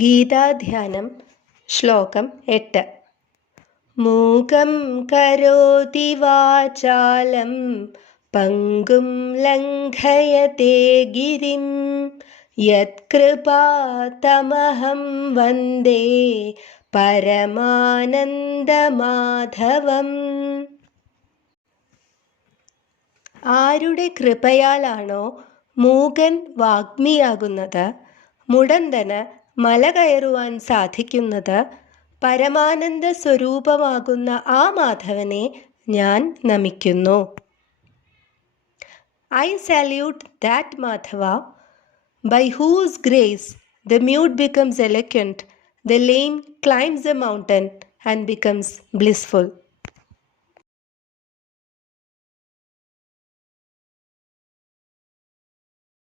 ഗീതാധ്യാനം ശ്ലോകം 8. മൂകം കരോതി വാചാലം പങ്കും ലംഘയത്തെ ഗിരിം യത്കൃപാതമഹം വന്ദേ പരമാനന്ദമാധവം. ആരുടെ കൃപയാലാണോ മൂകൻ വാഗ്മിയാകുന്നത്, മുടന്തന് മല കയറുവാൻ സാധിക്കുന്നത്, പരമാനന്ദ സ്വരൂപമാകുന്ന ആ മാധവനെ ഞാൻ നമിക്കുന്നു. I salute that Madhava, by whose grace the mute becomes eloquent, the lame climbs a mountain and becomes blissful.